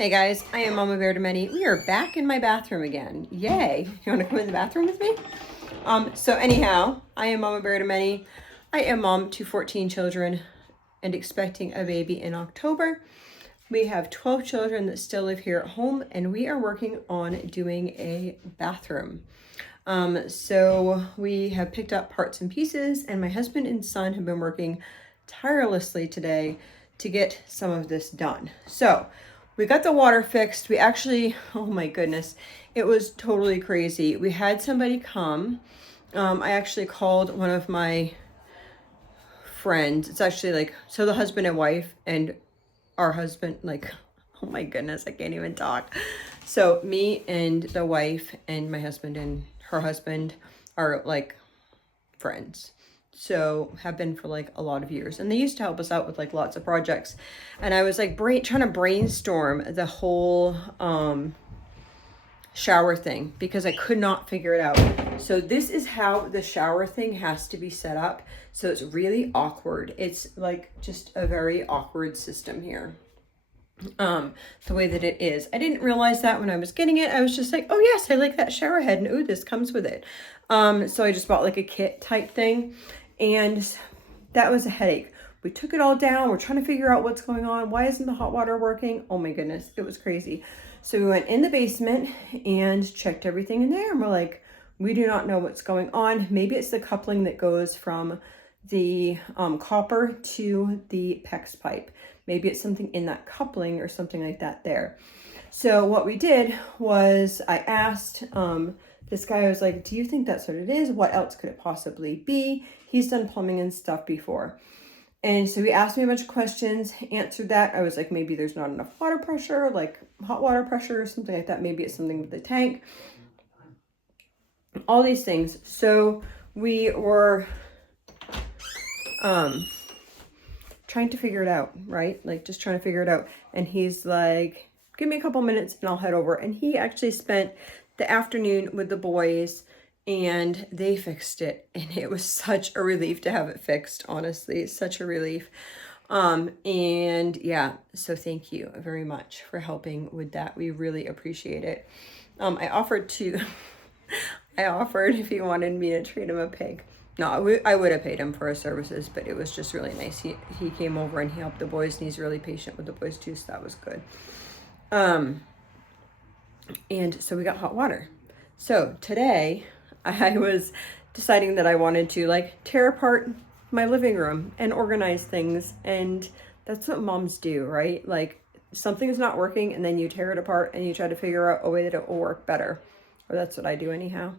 Hey guys, I am Mama Bear to Many. We are back in my bathroom again. Yay! You want to come in the bathroom with me? So anyhow, I am Mama Bear to Many. I am mom to 14 children and expecting a baby in October. We have 12 children that still live here at home, and we are working on doing a bathroom. So we have picked up parts and pieces, and my husband and son have been working tirelessly today to get some of this done. So we got the water fixed. We actually, oh my goodness, it was totally crazy. We had somebody come. I actually called one of my friends. It's actually like, so the husband and wife and our husband, like, oh my goodness, I can't even talk. So me and the wife and my husband and her husband are like friends. So have been for like a lot of years, and they used to help us out with like lots of projects. And I was like trying to brainstorm the whole shower thing because I could not figure it out. So this is how the shower thing has to be set up. So it's really awkward. It's like just a very awkward system here. The way that it is. I didn't realize that when I was getting it. I was just like, oh yes, I like that shower head, and ooh, this comes with it. So I just bought like a kit type thing, and that was a headache. We took it all down. We're trying to figure out what's going on. Why isn't the hot water working? Oh my goodness, it was crazy. So we went in the basement and checked everything in there, and we're like, we do not know what's going on. Maybe it's the coupling that goes from the copper to the PEX pipe. Maybe it's something in that coupling or something like that there. So what we did was I asked this guy, I was like, do you think that's what it is? What else could it possibly be? He's done plumbing and stuff before. And so he asked me a bunch of questions, answered that. I was like, maybe there's not enough water pressure, like hot water pressure or something like that. Maybe it's something with the tank. All these things. So we were trying to figure it out, right? Like just trying to figure it out. And he's like, give me a couple minutes and I'll head over. And he actually spent the afternoon with the boys and they fixed it. And it was such a relief to have it fixed, honestly. Such a relief. And yeah, so thank you very much for helping with that. We really appreciate it. I offered if he wanted me to treat him a pig. No, I would have paid him for his services, but it was just really nice. He came over and he helped the boys, and he's really patient with the boys too, so that was good. And so we got hot water. So today I was deciding that I wanted to like tear apart my living room and organize things, and that's what moms do, right? Like something's not working and then you tear it apart and you try to figure out a way that it will work better. Or that's what I do anyhow.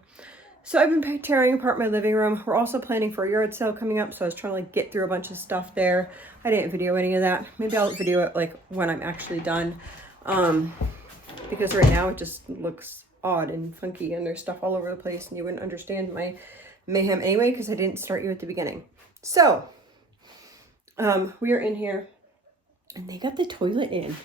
So I've been tearing apart my living room. We're also planning for a yard sale coming up, so I was trying to like get through a bunch of stuff there. I didn't video any of that. Maybe I'll video it like when I'm actually done. Because right now it just looks odd and funky and there's stuff all over the place and you wouldn't understand my mayhem anyway because I didn't start you at the beginning. So we are in here and they got the toilet in.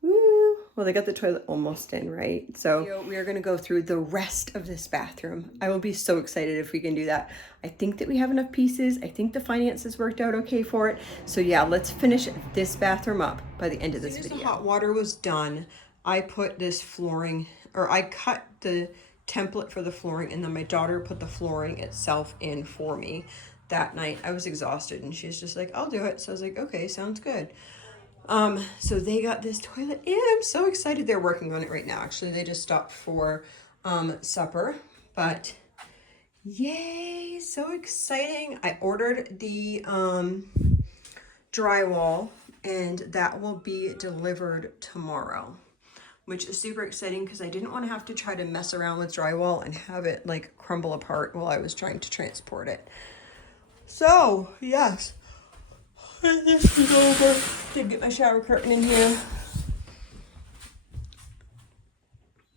Woo! Well, they got the toilet almost in, right? So we are going to go through the rest of this bathroom. I will be so excited if we can do that. I think that we have enough pieces. I think the finances worked out okay for it. So yeah, let's finish this bathroom up by the end of this video. As soon as the hot water was done, I put this flooring, or I cut the template for the flooring, and then my daughter put the flooring itself in for me that night. I was exhausted and she's just like, I'll do it. So I was like, okay, sounds good. So they got this toilet in. I'm so excited. They're working on it right now. Actually, they just stopped for supper, but yay, so exciting. I ordered the drywall and that will be delivered tomorrow, which is super exciting because I didn't want to have to try to mess around with drywall and have it like crumble apart while I was trying to transport it. So yes. This is over. Did get my shower curtain in here.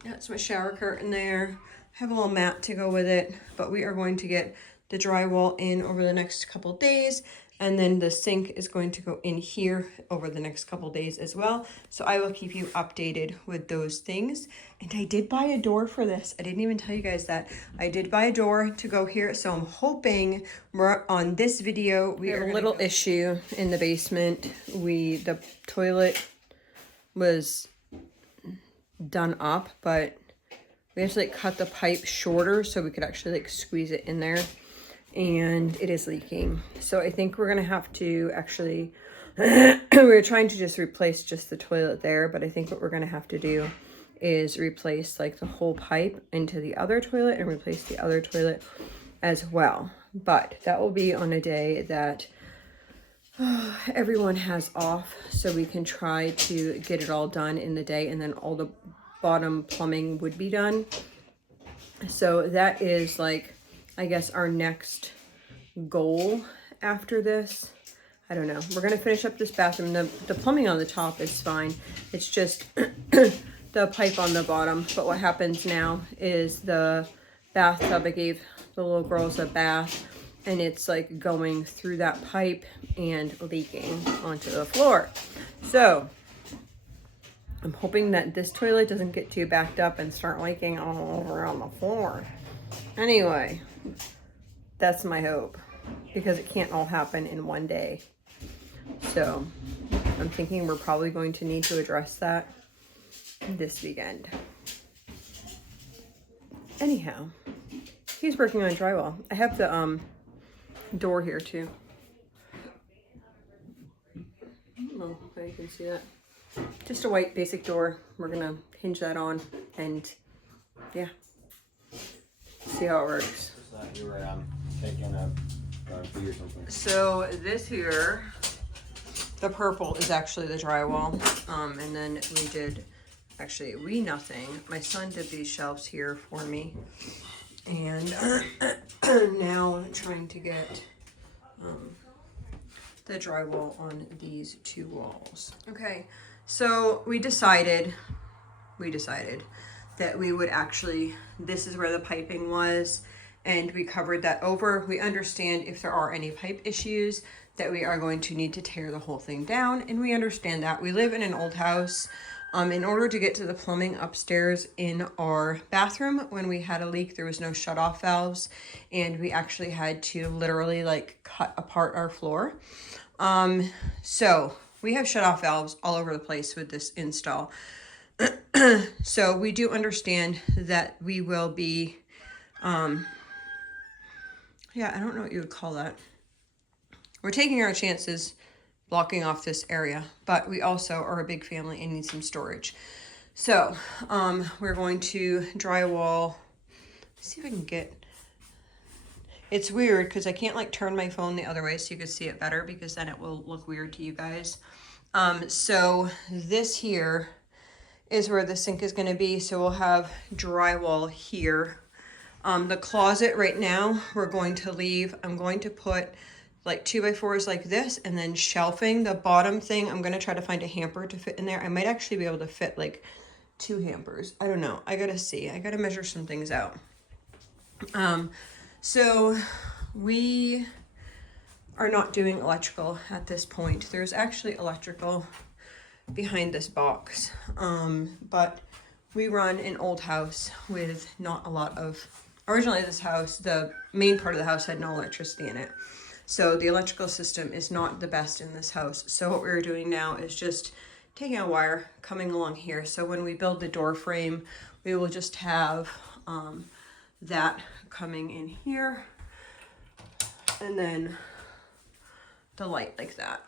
That's my shower curtain there. I have a little mat to go with it, but we are going to get the drywall in over the next couple days, and then the sink is going to go in here over the next couple days as well. So I will keep you updated with those things. And I did buy a door for this. I didn't even tell you guys that. I did buy a door to go here. So I'm hoping we're on this video. We have a little issue in the basement. The toilet was done up, but we have to like cut the pipe shorter so we could actually like squeeze it in there, and it is leaking. So I think we're gonna have to actually we were trying to just replace just the toilet there, but I think what we're gonna have to do is replace like the whole pipe into the other toilet and replace the other toilet as well. But that will be on a day that everyone has off, so we can try to get it all done in the day, and then all the bottom plumbing would be done. So that is like, I guess, our next goal after this. I don't know. We're gonna finish up this bathroom. The plumbing on the top is fine. It's just the pipe on the bottom. But what happens now is the bathtub, I gave the little girls a bath, and it's like going through that pipe and leaking onto the floor. So I'm hoping that this toilet doesn't get too backed up and start leaking all over on the floor. Anyway, that's my hope, because it can't all happen in one day. So I'm thinking we're probably going to need to address that this weekend. Anyhow, he's working on drywall. I have the door here too. I don't know how you can see that. Just a white basic door. We're gonna hinge that on and yeah, see how it works. You were taking a fee or something. So this here, the purple is actually the drywall, and then we did, actually nothing. My son did these shelves here for me, and now I'm trying to get the drywall on these two walls. Okay, so we decided that we would actually, this is where the piping was, and we covered that over. We understand if there are any pipe issues that we are going to need to tear the whole thing down, and we understand that. We live in an old house. In order to get to the plumbing upstairs in our bathroom, when we had a leak, there was no shut-off valves, and we actually had to literally like cut apart our floor. So we have shut-off valves all over the place with this install. So we do understand that we will be, yeah, I don't know what you would call that. We're taking our chances blocking off this area, but we also are a big family and need some storage. So we're going to drywall. Let's see if I can get, it's weird because I can't like turn my phone the other way so you can see it better, because then it will look weird to you guys. So this here is where the sink is going to be. So we'll have drywall here. The closet right now, we're going to leave. I'm going to put like 2x4s like this, and then shelving. The bottom thing, I'm going to try to find a hamper to fit in there. I might actually be able to fit like 2 hampers. I don't know. I got to see. I got to measure some things out. So we are not doing electrical at this point. There's actually electrical behind this box. But we run an old house with not a lot of, originally this house, the main part of the house had no electricity in it. So the electrical system is not the best in this house. So what we're doing now is just taking a wire coming along here. So when we build the door frame, we will just have that coming in here, and then the light like that.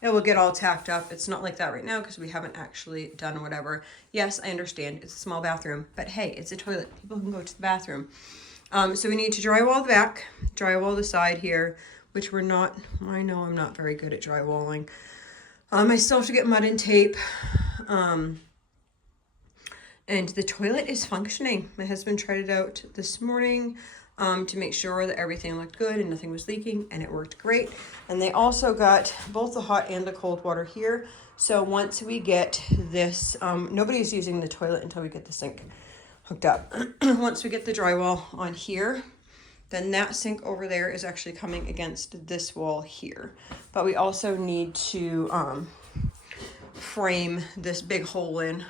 It will get all tacked up. It's not like that right now because we haven't actually done whatever. Yes, I understand it's a small bathroom, but hey, it's a toilet. People can go to the bathroom. So we need to drywall the back, drywall the side here, which we're not, I know I'm not very good at drywalling. I still have to get mud and tape. And the toilet is functioning. My husband tried it out this morning to make sure that everything looked good and nothing was leaking, and it worked great. And they also got both the hot and the cold water here. So once we get this, nobody's using the toilet until we get the sink hooked up. Once we get the drywall on here, then that sink over there is actually coming against this wall here. But we also need to frame this big hole in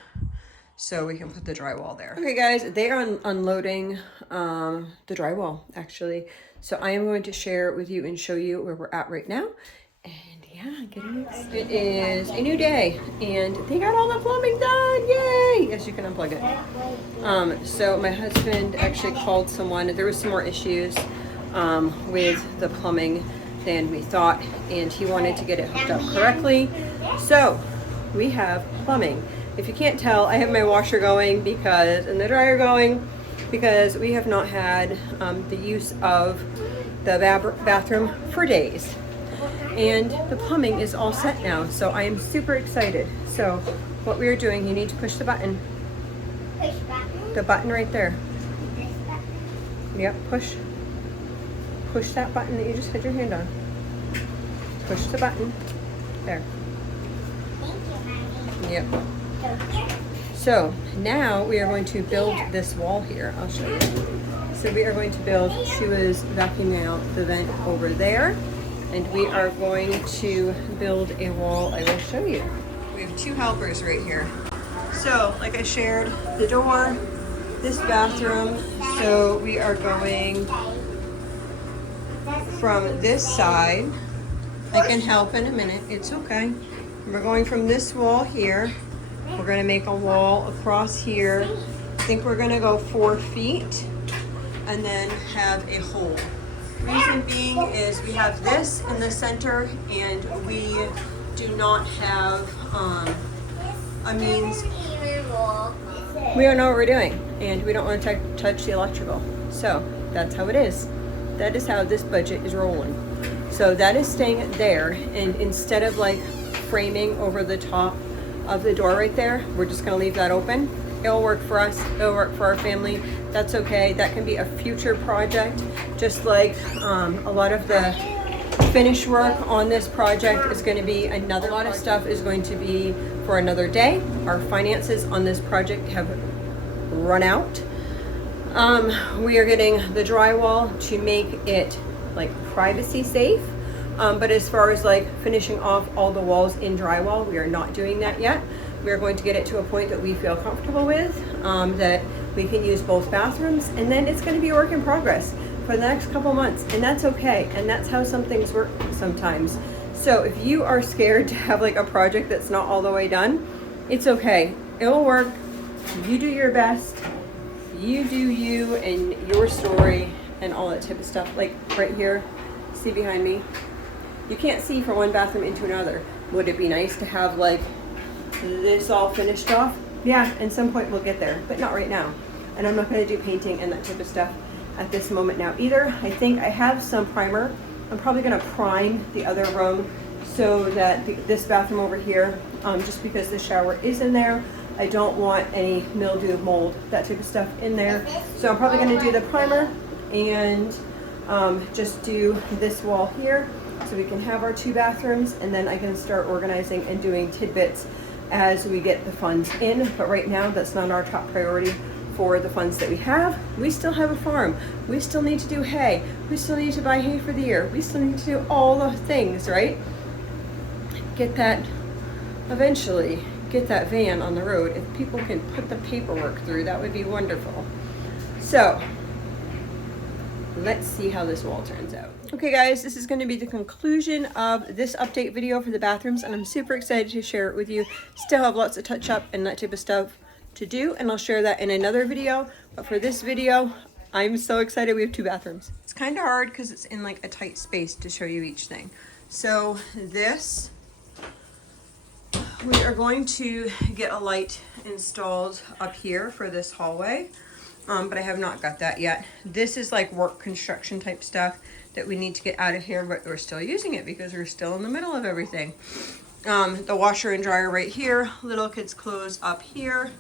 so we can put the drywall there. Okay guys, they are unloading the drywall actually. So I am going to share with you and show you where we're at right now, And yeah, getting excited. It is a new day, and they got all the plumbing done. Yay! Yes, you can unplug it. So my husband actually called someone. There was some more issues with the plumbing than we thought, and he wanted to get it hooked up correctly. So we have plumbing. If you can't tell, I have my washer going and the dryer going because we have not had the use of the bathroom for days. And the plumbing is all set now, so I am super excited. So what we are doing, you need to push the button. Push button? The button right there. This button? Yep, push. Push that button that you just had your hand on. Push the button. There. Thank you, Mommy. Yep. So here. So now we are going to build this wall here. I'll show you. So we are going to build, she was vacuuming out the vent over there, and we are going to build a wall. I will show you. We have two helpers right here. So like I shared, the door, this bathroom. So we are going from this side. I can help in a minute, it's okay. We're going from this wall here. We're gonna make a wall across here. I think we're gonna go 4 feet and then have a hole. Reason being is we have this in the center and we do not have a means. We don't know what we're doing and we don't want to touch the electrical. So that's how it is. That is how this budget is rolling. So that is staying there, and instead of like framing over the top of the door right there, we're just gonna leave that open. It'll work for us, it'll work for our family. That's okay, that can be a future project. Just like a lot of the finish work on this project is gonna be a lot of stuff is going to be for another day. Our finances on this project have run out. We are getting the drywall to make it like privacy safe. But as far as like finishing off all the walls in drywall, we are not doing that yet. We are going to get it to a point that we feel comfortable with, that we can use both bathrooms, and then it's going to be a work in progress for the next couple months, and that's okay. And that's how some things work sometimes. So if you are scared to have like a project that's not all the way done, it's okay. It'll work. You do your best. You do you and your story and all that type of stuff. Like right here, see behind me? You can't see from one bathroom into another. Would it be nice to have like this all finished off? Yeah, at some point we'll get there, but not right now. And I'm not gonna do painting and that type of stuff at this moment now either. I think I have some primer. I'm probably gonna prime the other room so that this bathroom over here, just because the shower is in there, I don't want any mildew, mold, that type of stuff in there. So I'm probably gonna do the primer and just do this wall here so we can have our 2 bathrooms, and then I can start organizing and doing tidbits as we get the funds in. But right now that's not our top priority for the funds that we have. We still have a farm. We still need to do hay. We still need to buy hay for the year. We still need to do all the things, right? Get that, eventually get that van on the road. If people can put the paperwork through, that would be wonderful. So let's see how this wall turns out. Okay guys, this is going to be the conclusion of this update video for the bathrooms, and I'm super excited to share it with you. Still have lots of touch up and that type of stuff to do, and I'll share that in another video. But for this video, I'm so excited we have 2 bathrooms. It's kind of hard because it's in like a tight space to show you each thing. So this, we are going to get a light installed up here for this hallway. But I have not got that yet. This is like work construction type stuff that we need to get out of here, but we're still using it because we're still in the middle of everything. The washer and dryer right here, little kids' clothes up here.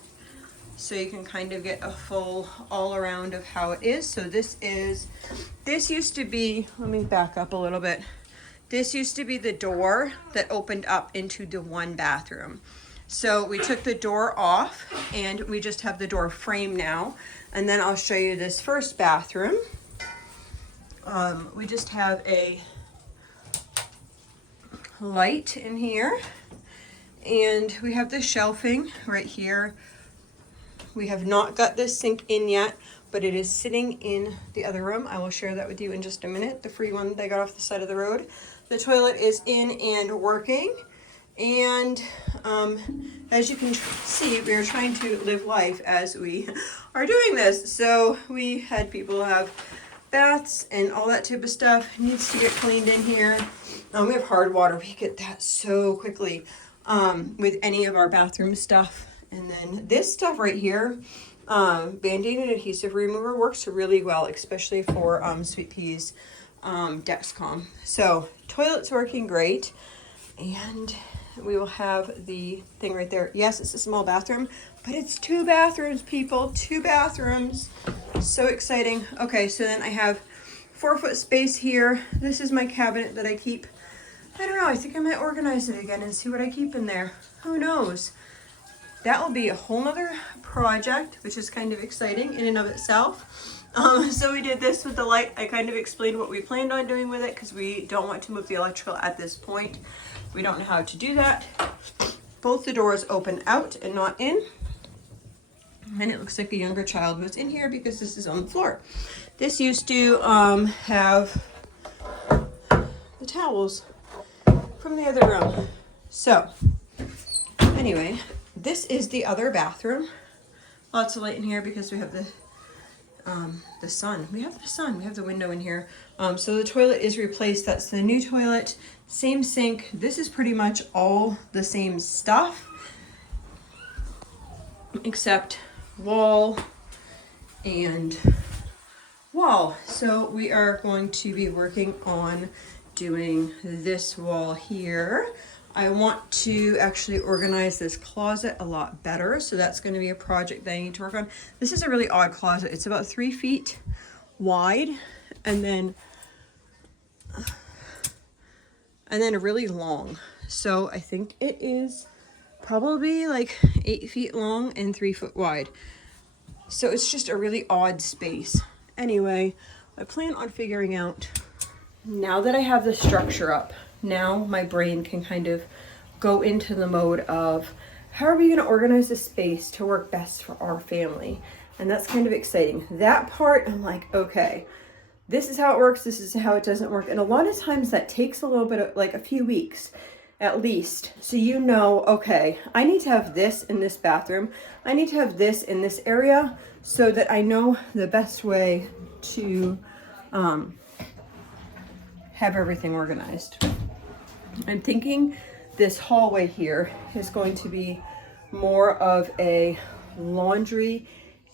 So you can kind of get a full all around of how it is. So this used to be, let me back up a little bit. This used to be the door that opened up into the 1 bathroom. So we took the door off and we just have the door frame now. And then I'll show you this first bathroom. We just have a light in here, and we have the shelving right here. We have not got this sink in yet, but it is sitting in the other room. I will share that with you in just a minute, the free one that I got off the side of the road. the toilet is in and working. And as you can see, we are trying to live life as we are doing this. So we had people have baths and all that type of stuff. Needs to get cleaned in here. We have hard water. We get that so quickly with any of our bathroom stuff. And then this stuff right here, Band-Aid and adhesive remover works really well, especially for Sweet Pea's Dexcom. So toilet's working great. And we will have the thing right there. Yes, it's a small bathroom, but it's 2 bathrooms, people. 2 bathrooms. So exciting. Okay, so then I have 4-foot space here. This is my cabinet that I keep. I don't know. I think I might organize it again and see what I keep in there. Who knows? That will be a whole nother project, which is kind of exciting in and of itself. So we did this with the light. I kind of explained what we planned on doing with it because we don't want to move the electrical at this point. We don't know how to do that. Both the doors open out and not in. And it looks like a younger child was in here because this is on the floor. This used to have the towels from the other room. So anyway, this is the other bathroom. Lots of light in here because we have the sun. We have the sun. We have the window in here. So the toilet is replaced. That's the new toilet. Same sink. This is pretty much all the same stuff, except wall and wall. So we are going to be working on doing this wall here. I want to actually organize this closet a lot better. So that's going to be a project that I need to work on. This is a really odd closet. It's about 3 feet wide and then really long. So I think it is probably like 8 feet long and 3 foot wide. So it's just a really odd space. Anyway, I plan on figuring out, now that I have the structure up, now my brain can kind of go into the mode of how are we going to organize the space to work best for our family? And that's kind of exciting. That part, I'm like, okay, this is how it works. This is how it doesn't work. And a lot of times that takes a little bit of like a few weeks at least. So you know, okay, I need to have this in this bathroom. I need to have this in this area so that I know the best way to have everything organized. I'm thinking this hallway here is going to be more of a laundry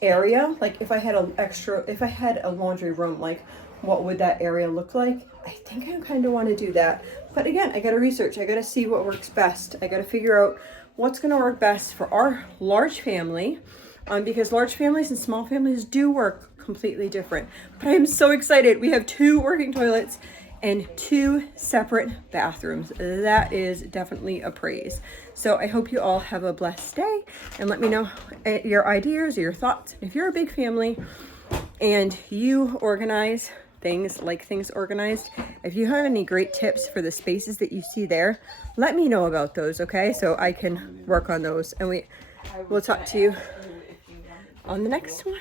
area. Like if I had a laundry room, like what would that area look like? I think I kind of want to do that. But again, I got to research. I got to see what works best. I got to figure out what's going to work best for our large family, because large families and small families do work completely different. But I am so excited. We have 2 working toilets and 2 separate bathrooms. That is definitely a praise. So I hope you all have a blessed day and let me know your ideas or your thoughts. If you're a big family and you organize things, like things organized, if you have any great tips for the spaces that you see there, let me know about those, okay? So I can work on those, and we'll talk to you on the next one.